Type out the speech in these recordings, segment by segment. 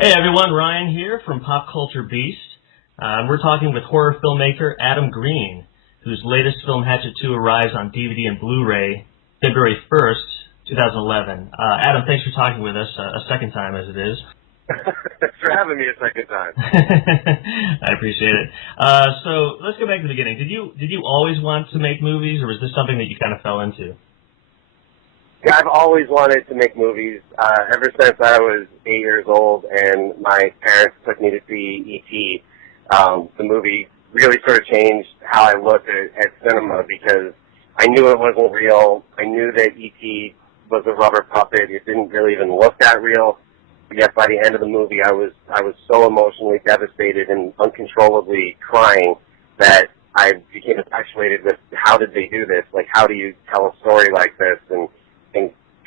Hey everyone, Ryan here from Pop Culture Beast. We're talking with horror filmmaker Adam Green, whose latest film Hatchet II arrives on DVD and Blu-ray February 1st, 2011. Adam, thanks for talking with us a second time as it is. Thanks for having me a second time. I appreciate it. So let's go back to the beginning. Did you always want to make movies, or was this something that you kind of fell into? Yeah, I've always wanted to make movies ever since I was 8 years old, and my parents took me to see E.T. The movie really sort of changed how I looked at cinema because I knew it wasn't real. I knew that E.T. was a rubber puppet. It didn't really even look that real. But yet by the end of the movie, I was so emotionally devastated and uncontrollably crying that I became infatuated with how did they do this? Like, how do you tell a story like this and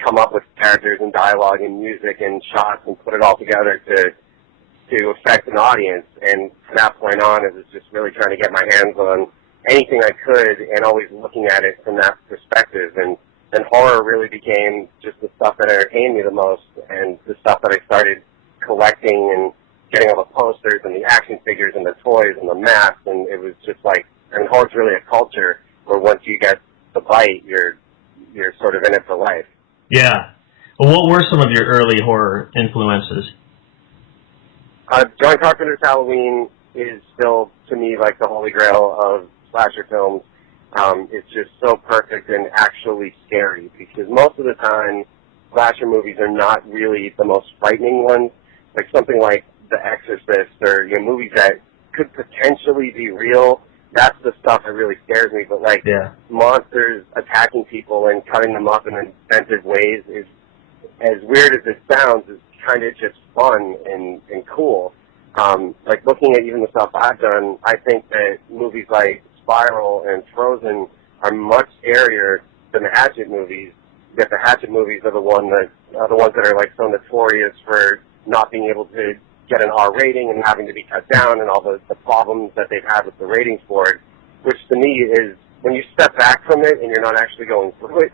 come up with characters and dialogue and music and shots and put it all together to affect an audience. And from that point on, it was just really trying to get my hands on anything I could and always looking at it from that perspective. And horror really became just the stuff that entertained me the most and the stuff that I started collecting and getting all the posters and the action figures and the toys and the masks. And it was just like, I mean, horror's really a culture where once you get the bite, you're sort of in it for life. Yeah. Well, what were some of your early horror influences? John Carpenter's Halloween is still, to me, like the holy grail of slasher films. It's just so perfect and actually scary because most of the time, slasher movies are not really the most frightening ones. Like something like The Exorcist or movies that could potentially be real. That's the stuff that really scares me. But like monsters attacking people and cutting them up in inventive ways is, as weird as it sounds, is kind of just fun and cool. Like looking at even the stuff I've done, I think that movies like Spiral and Frozen are much scarier than the Hatchet movies. Yet the Hatchet movies are the ones that are like so notorious for not being able to get an R rating and having to be cut down and all the problems that they've had with the ratings for it, which to me is, when you step back from it and you're not actually going through it,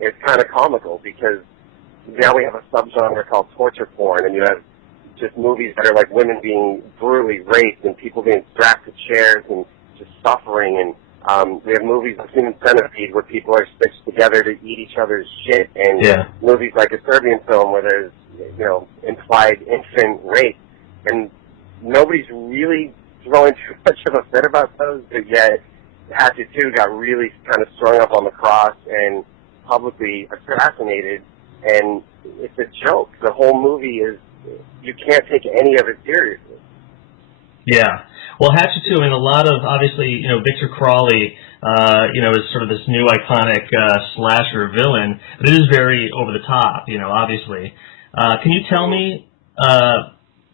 it's kind of comical because now we have a subgenre called torture porn, and you have just movies that are like women being brutally raped and people being strapped to chairs and just suffering, and we have movies like Human Centipede where people are stitched together to eat each other's shit, and movies like a Serbian film where there's implied infant rape, and nobody's really throwing too much of a fit about those, but yet Hatchet II got really kind of strung up on the cross and publicly assassinated, and it's a joke. The whole movie is, you can't take any of it seriously. Yeah. Well, Hatchet II, I mean, a lot of, obviously, Victor Crawley, is sort of this new iconic slasher villain, but it is very over the top, obviously. Can you tell me a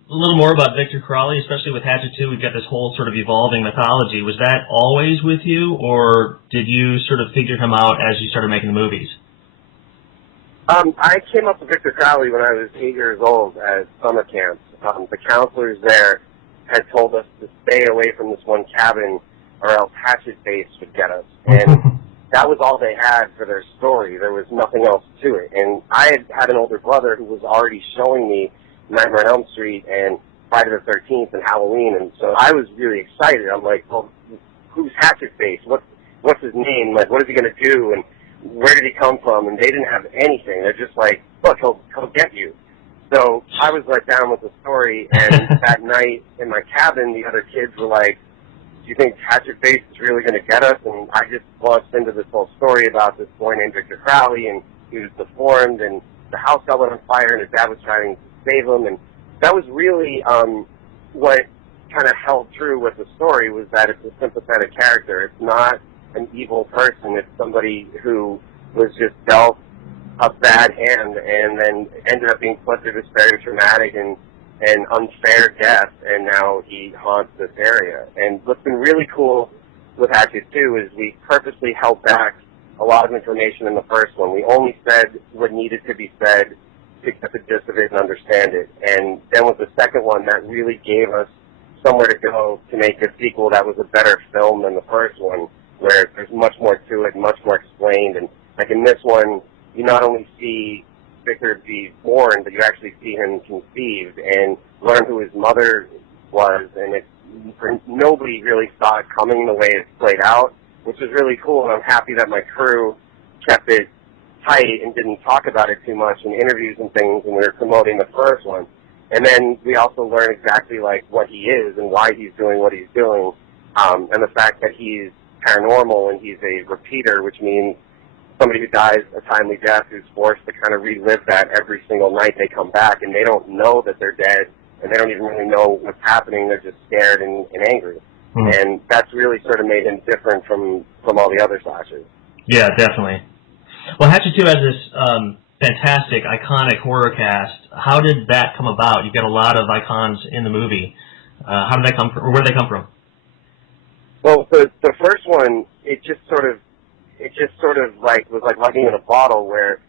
little more about Victor Crawley, especially with Hatchet II? We've got this whole sort of evolving mythology. Was that always with you, or did you sort of figure him out as you started making the movies? I came up with Victor Crowley when I was 8 years old at summer camps. The counselors there had told us to stay away from this one cabin or else Hatchet Base would get us. And that was all they had for their story. There was nothing else to it. And I had an older brother who was already showing me Nightmare on Elm Street and Friday the 13th and Halloween. And so I was really excited. I'm like, well, who's Hatchet Base? What's his name? Like, what is he going to do? And where did he come from? And they didn't have anything. They're just like, look, he'll get you. So I was like down with the story, and that night in my cabin, the other kids were like, do you think Hatchet Base is really going to get us? And I just launched into this whole story about this boy named Victor Crowley, and he was deformed, and the house got lit on fire, and his dad was trying to save him. And that was really what kind of held true with the story, was that it's a sympathetic character. It's not an evil person. It's somebody who was just dealt a bad hand and then ended up being put through this very traumatic and unfair death, and now he haunts this area. And what's been really cool with Hatchet II is we purposely held back a lot of information in the first one. We only said what needed to be said to get the gist of it and understand it. And then with the second one, that really gave us somewhere to go to make a sequel that was a better film than the first one, where there's much more to it, much more explained. And like in this one, you not only see Victor be born, but you actually see him conceived and learn who his mother was, and nobody really saw it coming the way it played out, which was really cool, and I'm happy that my crew kept it tight and didn't talk about it too much in interviews and things when we were promoting the first one. And then we also learn exactly like what he is and why he's doing what he's doing, and the fact that he's paranormal and he's a repeater, which means somebody who dies a timely death who's forced to kind of relive that every single night they come back, and they don't know that they're dead, and they don't even really know what's happening. They're just scared and angry. And that's really sort of made him different from all the other slashers. Yeah, definitely. Well, Hatchet II has this fantastic, iconic horror cast. How did that come about? You've got a lot of icons in the movie. How did that come from, or where did they come from? Well, the first one, it just sort of like was like lightning in a bottle, where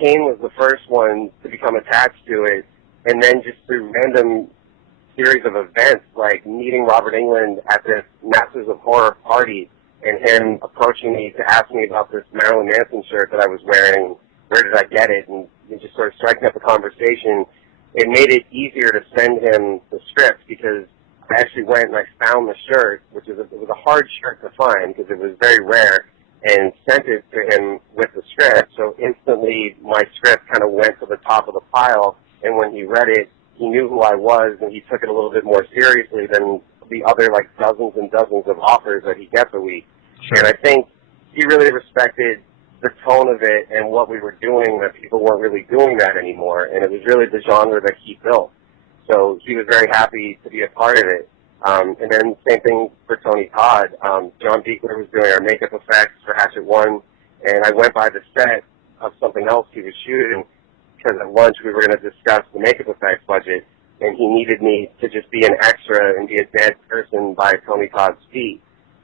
Kane was the first one to become attached to it, and then just through random series of events, like meeting Robert Englund at this Masters of Horror party, and him approaching me to ask me about this Marilyn Manson shirt that I was wearing, where did I get it, and just sort of striking up a conversation. It made it easier to send him the script, because I actually went and I found the shirt, which it was a hard shirt to find because it was very rare, and sent it to him with the script. So instantly my script kind of went to the top of the pile, and when he read it, he knew who I was, and he took it a little bit more seriously than the other like dozens and dozens of offers that he gets a week. Sure. And I think he really respected the tone of it and what we were doing, that people weren't really doing that anymore, and it was really the genre that he built. So he was very happy to be a part of it. And then same thing for Tony Todd. John Beekler was doing our makeup effects for Hatchet 1, and I went by the set of something else he was shooting, because at lunch we were going to discuss the makeup effects budget, and he needed me to just be an extra and be a dead person by Tony Todd's feet.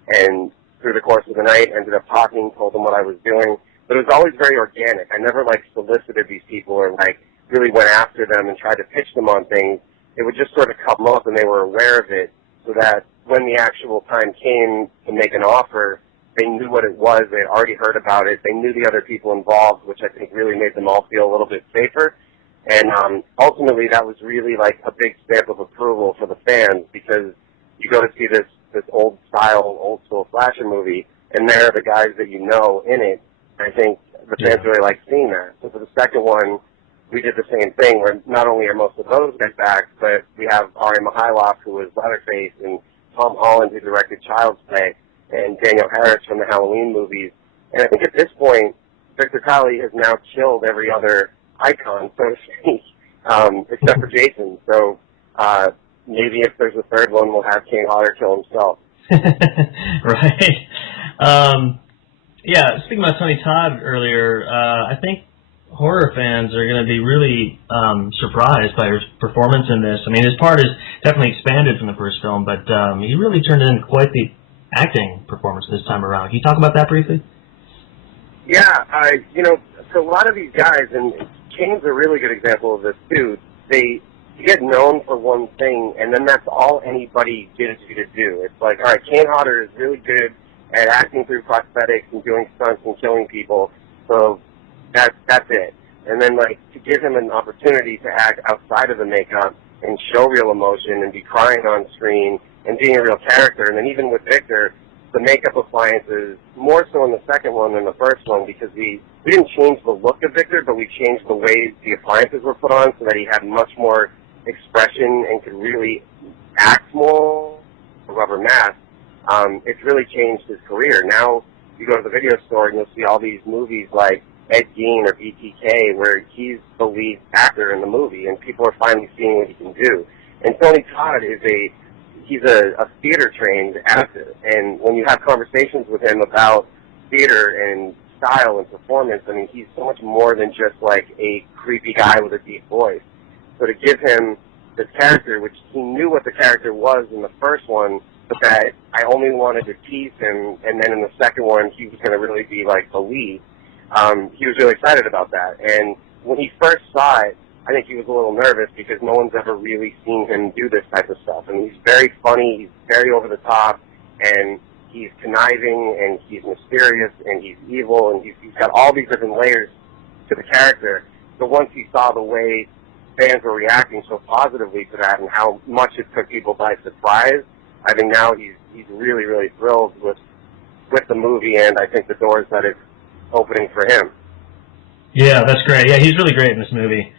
And through the course of the night, ended up talking, told them what I was doing, but it was always very organic. I never like solicited these people or like really went after them and tried to pitch them on things. It would just sort of come up, and they were aware of it, so that when the actual time came to make an offer, they knew what it was. They had already heard about it. They knew the other people involved, which I think really made them all feel a little bit safer. And ultimately, that was really like a big stamp of approval for the fans, because you go to see this old school slasher movie, and they're the guys that you know in it. I think the fans really like seeing that. So for the second one, we did the same thing, where not only are most of those guys back, but we have Ari Mihailov, who was Leatherface, and Tom Holland, who directed Child's Play, and Daniel Harris from the Halloween movies. And I think at this point, Victor Kali has now killed every other icon, so to speak, except for Jason. So maybe if there's a third one, we'll have King Hodder kill himself. Right. Yeah, speaking about Tony Todd earlier, I think horror fans are going to be really surprised by his performance in this. I mean, his part is definitely expanded from the first film, but he really turned in quite the acting performance this time around. Can you talk about that briefly? Yeah, so a lot of these guys, and Kane's a really good example of this too, they get known for one thing, and then that's all anybody gives you to do. It's like, all right, Kane Hodder is really good at acting through prosthetics and doing stunts and killing people, so that's it. And then, like, to give him an opportunity to act outside of the makeup and show real emotion and be crying on screen and being a real character. And then even with Victor, the makeup appliances, more so in the second one than the first one, because we didn't change the look of Victor, but we changed the way the appliances were put on so that he had much more expression and could really act more. A rubber mask. It's really changed his career. Now you go to the video store and you'll see all these movies like Ed Gein or BTK, where he's the lead actor in the movie, and people are finally seeing what he can do. And Tony Todd is he's a theater-trained actor, and when you have conversations with him about theater and style and performance, I mean, he's so much more than just like a creepy guy with a deep voice. So to give him this character, which he knew what the character was in the first one, but that I only wanted to tease him, and then in the second one, he was going to really be like the lead. He was really excited about that. And when he first saw it, I think he was a little nervous because no one's ever really seen him do this type of stuff. And he's very funny, he's very over the top, and he's conniving, and he's mysterious, and he's evil, and he's got all these different layers to the character. So once he saw the way fans were reacting so positively to that and how much it took people by surprise, I think now he's really, really thrilled with the movie, and I think the doors that it's opening for him. Yeah, that's great. Yeah, he's really great in this movie.